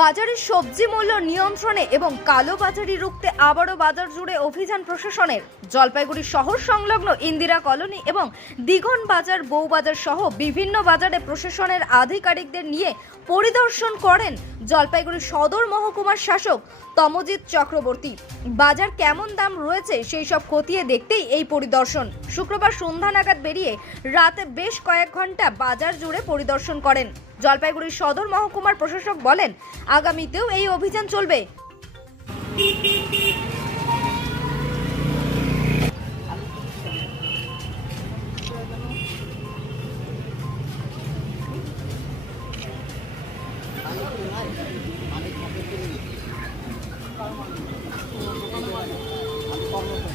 বাজারের সবজি মূল্য নিয়ন্ত্রণে এবং কালো বাজারি রুখতে আবারও বাজার জুড়ে অভিযান প্রশাসনের। জলপাইগুড়ি শহর সংলগ্ন ইন্দিরা কলোনি এবং দিঘন বাজার বউবাজার সহ বিভিন্ন বাজারে প্রশাসনের আধিকারিকদের নিয়ে পরিদর্শন করেন জলপাইগুড়ি সদর মহকুমার শাসক তমজিৎ চক্রবর্তী। বাজার কেমন দাম রয়েছে সেই সব খতিয়ে দেখতেই এই পরিদর্শন। শুক্রবার সন্ধ্যা নাগাদ বেরিয়ে রাতে বেশ কয়েক ঘণ্টা বাজার জুড়ে পরিদর্শন করেন। জলপাইগুড়ি সদর মহকুমার প্রশাসক বলেন আগামীতেও এই অভিযান চলবে। আমি